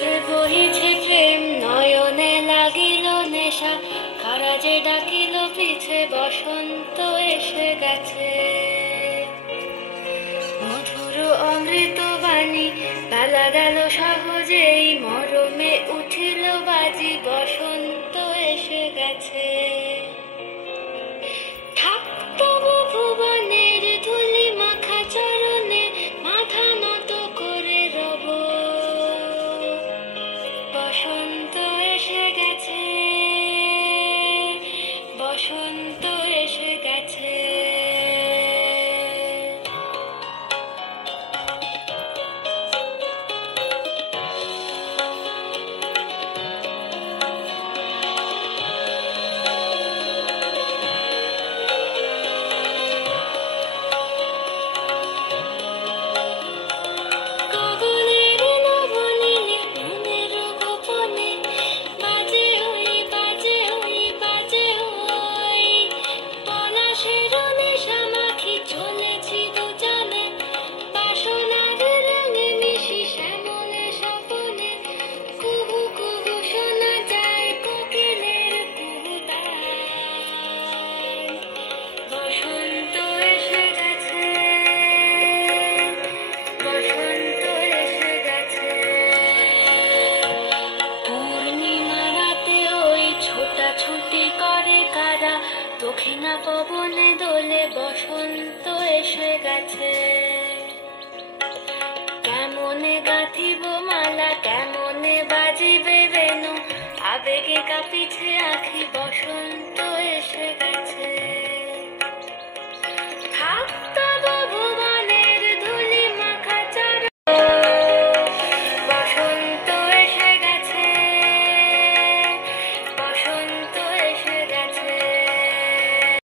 অশ্রু বহিছে প্রেম নয়নে লাগিল নেশা, কারা যে ডাকিল পিছে বসন্ত এসে গেছে। মধুর অমৃত বাণী বেলা গেল সহজেই, মরমে উঠিল বাজি বসন্ত এসে গেছে। ভুবনের ধুলি মাখা চরণে মাথা নত করে রব, বসন্ত এসে গেছে, বসন্ত এসে গেছে। দক্ষিণা পবনে দোলে বসন্ত এসে গেছে। কেমনে গাঁথিব মালা, কেমনে বাজিবে বেনু, আবেগে কাঁপিছে আঁখি, বসন্ত